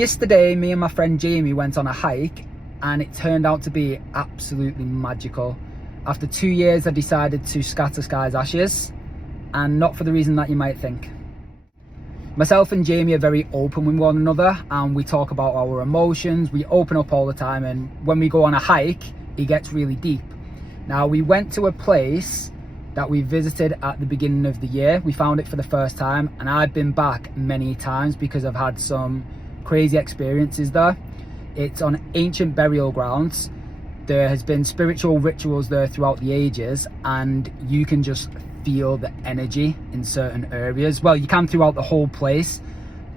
Yesterday, me and my friend Jamie went on a hike and it turned out to be absolutely magical. After 2 years, I decided to scatter Sky's ashes, and not for the reason that you might think. Myself and Jamie are very open with one another and we talk about our emotions. We open up all the time, and when we go on a hike, it gets really deep. Now, we went to a place that we visited at the beginning of the year. We found it for the first time, and I've been back many times because I've had some crazy experiences there. It's on ancient burial grounds. There has been spiritual rituals there throughout the ages, and you can just feel the energy in certain areas. Well, you can throughout the whole place,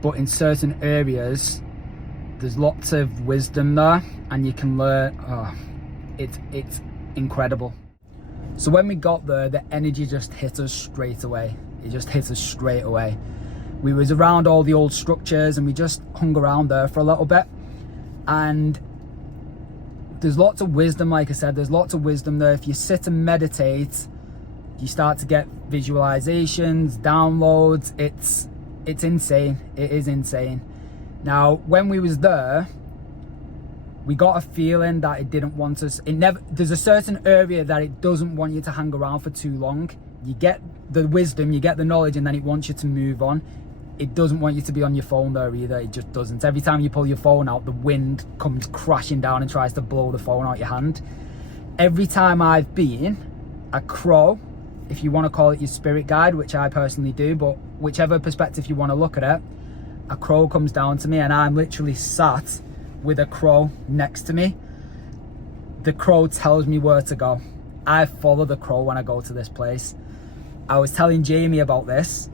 but in certain areas there's lots of wisdom there and you can learn. It's incredible. So when we got there, the energy just hit us straight away. It just hit us straight away. We was around all the old structures and we just hung around there for a little bit, and there's lots of wisdom. Like I said, there's lots of wisdom there. If you sit and meditate, you start to get visualizations, downloads. It's insane. It is insane. Now, when we was there, we got a feeling that it didn't want us. There's a certain area that it doesn't want you to hang around for too long. You get the wisdom, you get the knowledge, and then it wants you to move on. It doesn't want you to be on your phone there either. It just doesn't. Every time you pull your phone out, the wind comes crashing down and tries to blow the phone out your hand. Every time I've been, a crow, if you want to call it your spirit guide, which I personally do, but whichever perspective you want to look at it, a crow comes down to me and I'm literally sat with a crow next to me. The crow tells me where to go. I follow the crow when I go to this place. I was telling Jamie about this,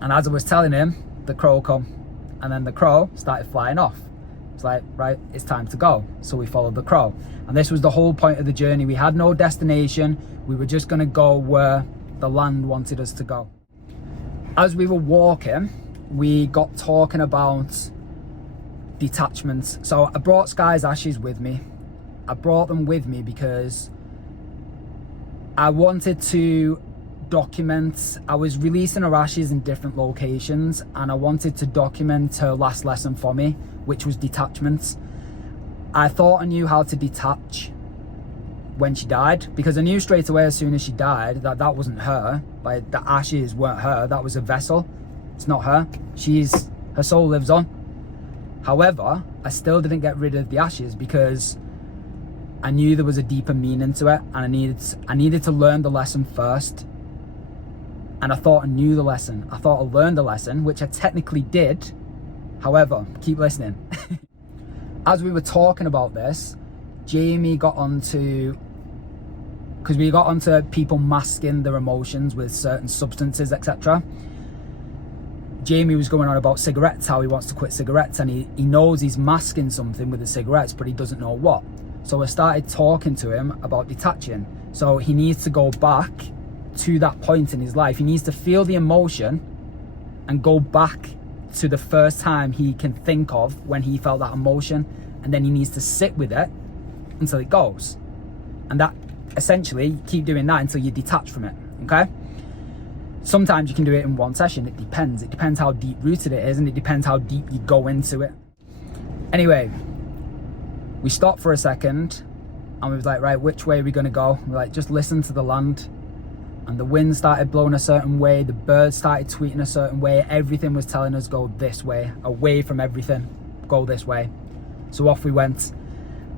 and as I was telling him, the crow come, and then the crow started flying off. It's like, right, it's time to go. So we followed the crow, and this was the whole point of the journey. We had no destination. We were just gonna go where the land wanted us to go. As we were walking, we got talking about detachment. So I brought Sky's ashes with me. I brought them with me because I wanted to document. I was releasing her ashes in different locations, and I wanted to document her last lesson for me, which was detachment. I thought I knew how to detach when she died, because I knew straight away as soon as she died that that wasn't her. Like, the ashes weren't her. That was a vessel. It's not her. Her soul lives on. However, I still didn't get rid of the ashes because I knew there was a deeper meaning to it, and I needed to learn the lesson first. And I thought I knew the lesson. I thought I learned the lesson, which I technically did. However, keep listening. As we were talking about this, Jamie got onto, because we got onto people masking their emotions with certain substances, etc. Jamie was going on about cigarettes, how he wants to quit cigarettes, and he knows he's masking something with the cigarettes, but he doesn't know what. So I started talking to him about detaching. So he needs to go back to that point in his life. He needs to feel the emotion and go back to the first time he can think of when he felt that emotion, and then he needs to sit with it until it goes. And that, essentially, you keep doing that until you detach from it. Okay? Sometimes you can do it in one session. It depends how deep rooted it is, and it depends how deep you go into it. Anyway, we stopped for a second and we was like, right, which way are we going to go? We're like, just listen to the land. And the wind started blowing a certain way, the birds started tweeting a certain way, everything was telling us go this way, away from everything, go this way. So off we went.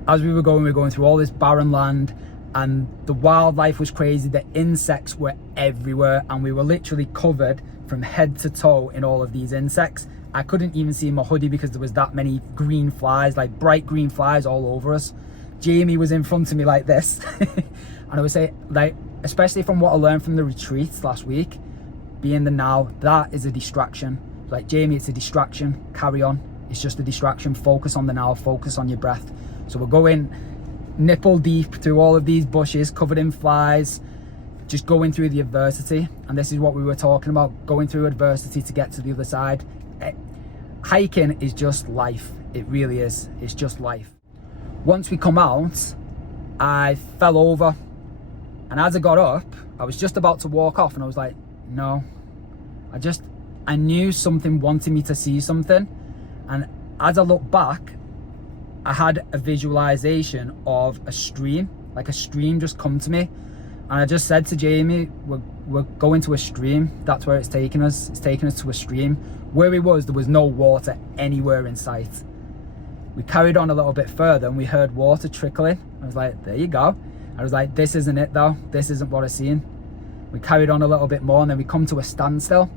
As we were going through all this barren land, and the wildlife was crazy, the insects were everywhere, and we were literally covered from head to toe in all of these insects. I couldn't even see my hoodie because there was that many green flies, like bright green flies all over us. Jamie was in front of me like this. And I would say, like, especially from what I learned from the retreats last week, being the now, that is a distraction. Like, Jamie, it's a distraction. Carry on. It's just a distraction. Focus on the now. Focus on your breath. So we're going nipple deep through all of these bushes covered in flies, just going through the adversity. And this is what we were talking about, going through adversity to get to the other side. Hiking is just life. It really is. It's just life. Once we come out, I fell over, and as I got up, I was just about to walk off, and I was like, no, I knew something wanted me to see something, and as I look back, I had a visualization of a stream, like a stream just come to me. And I just said to Jamie, we're going to a stream. That's where it's taking us. It's taking us to a stream. Where we was, there was no water anywhere in sight. We carried on a little bit further and we heard water trickling. I was like, there you go. I was like, this isn't it though. This isn't what I've seen. We carried on a little bit more and then we come to a standstill.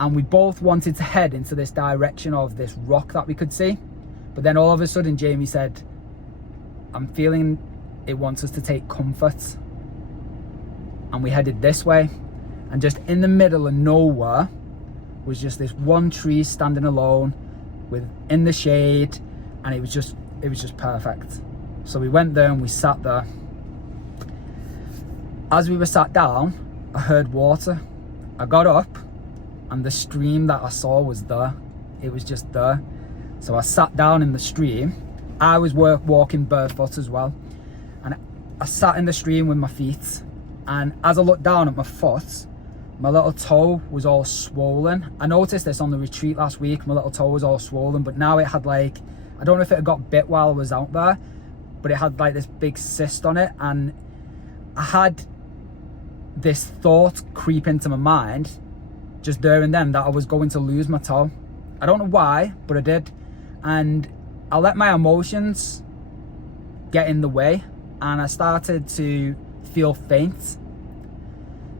And we both wanted to head into this direction of this rock that we could see. But then all of a sudden, Jamie said, I'm feeling it wants us to take comfort. And we headed this way. And just in the middle of nowhere was just this one tree standing alone in the shade. And it was just perfect. So we went there and we sat there. As we were sat down, I heard water. I got up and the stream that I saw was there. It was just there. So I sat down in the stream. I was walking barefoot as well. And I sat in the stream with my feet. And as I looked down at my foot, my little toe was all swollen. I noticed this on the retreat last week. My little toe was all swollen, but now it had like, I don't know if it had got bit while I was out there, but it had like this big cyst on it. And I had this thought creep into my mind just there and then that I was going to lose my toe. I don't know why, but I did. And I let my emotions get in the way and I started to feel faint.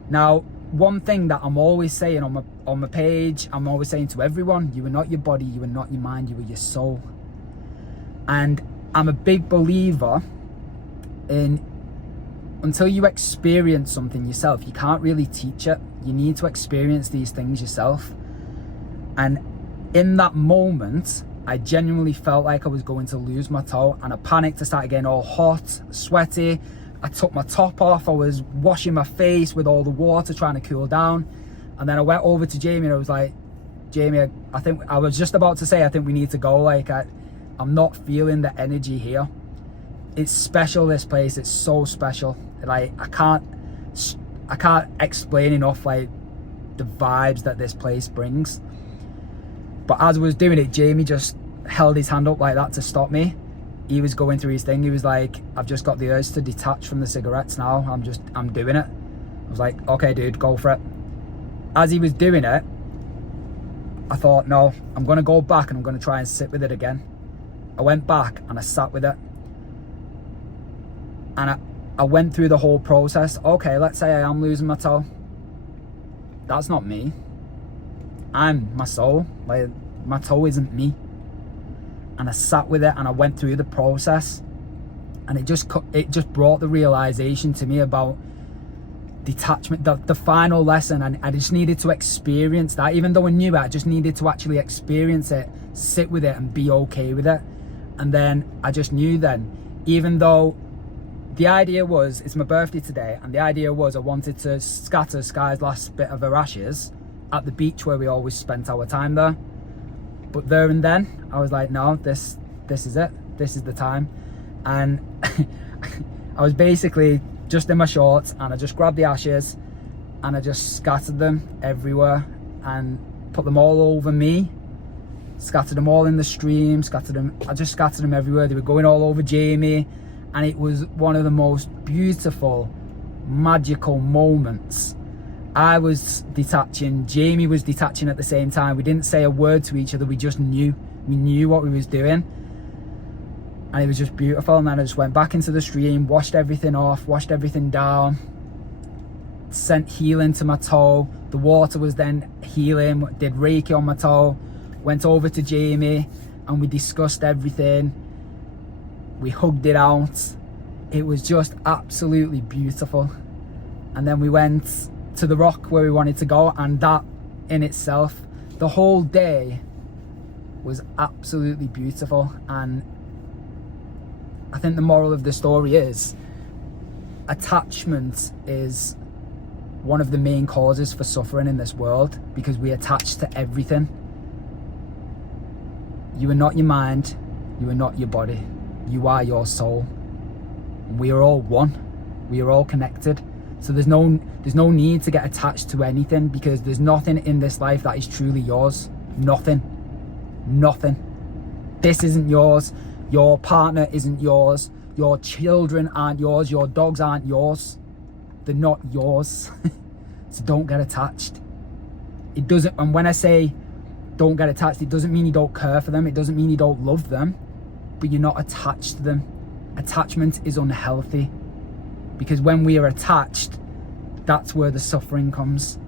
Now, one thing that I'm always saying on my page, I'm always saying to everyone, you are not your body, you are not your mind, you are your soul. And I'm a big believer in, until you experience something yourself, you can't really teach it. You need to experience these things yourself. And in that moment, I genuinely felt like I was going to lose my toe and I panicked. I started getting all hot, sweaty. I took my top off. I was washing my face with all the water, trying to cool down. And then I went over to Jamie and I was like, Jamie, I think I was just about to say, I think we need to go. Like, I'm not feeling the energy here. It's special, this place. It's so special. Like, I can't explain enough like the vibes that this place brings. But as I was doing it, Jamie just held his hand up like that to stop me. He was going through his thing. He was like, I've just got the urge to detach from the cigarettes now. I'm doing it. I was like, okay, dude, go for it. As he was doing it, I thought, no, I'm going to go back and I'm going to try and sit with it again. I went back and I sat with it. And I went through the whole process. Okay, let's say I am losing my toe. That's not me. I'm my soul. Like, my toe isn't me. And I sat with it and I went through the process. And it just brought the realization to me about detachment, the final lesson. And I just needed to experience that. Even though I knew it, I just needed to actually experience it, sit with it and be okay with it. And then I just knew then, even though the idea was, it's my birthday today, and the idea was I wanted to scatter Sky's last bit of her ashes at the beach where we always spent our time there. But there and then, I was like, no, this is it. This is the time. And I was basically just in my shorts and I just grabbed the ashes and I just scattered them everywhere and put them all over me. Scattered them all in the stream, I just scattered them everywhere. They were going all over Jamie. And it was one of the most beautiful, magical moments. I was detaching, Jamie was detaching at the same time. We didn't say a word to each other, we just knew. We knew what we was doing. And it was just beautiful. And then I just went back into the stream, washed everything off, washed everything down, sent healing to my toe. The water was then healing, did Reiki on my toe, went over to Jamie and we discussed everything. We hugged it out. It was just absolutely beautiful. And then we went to the rock where we wanted to go, and that in itself, the whole day was absolutely beautiful. And I think the moral of the story is, attachment is one of the main causes for suffering in this world, because we attach to everything. You are not your mind, you are not your body. You are your soul. We are all one. We are all connected. So there's no need to get attached to anything, because there's nothing in this life that is truly yours. Nothing. This isn't yours. Your partner isn't yours. Your children aren't yours. Your dogs aren't yours. They're not yours. So don't get attached. It doesn't, and when I say don't get attached, it doesn't mean you don't care for them. It doesn't mean you don't love them, but you're not attached to them. Attachment is unhealthy, because when we are attached, that's where the suffering comes.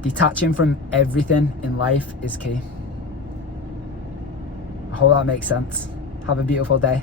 Detaching from everything in life is key. I hope that makes sense. Have a beautiful day.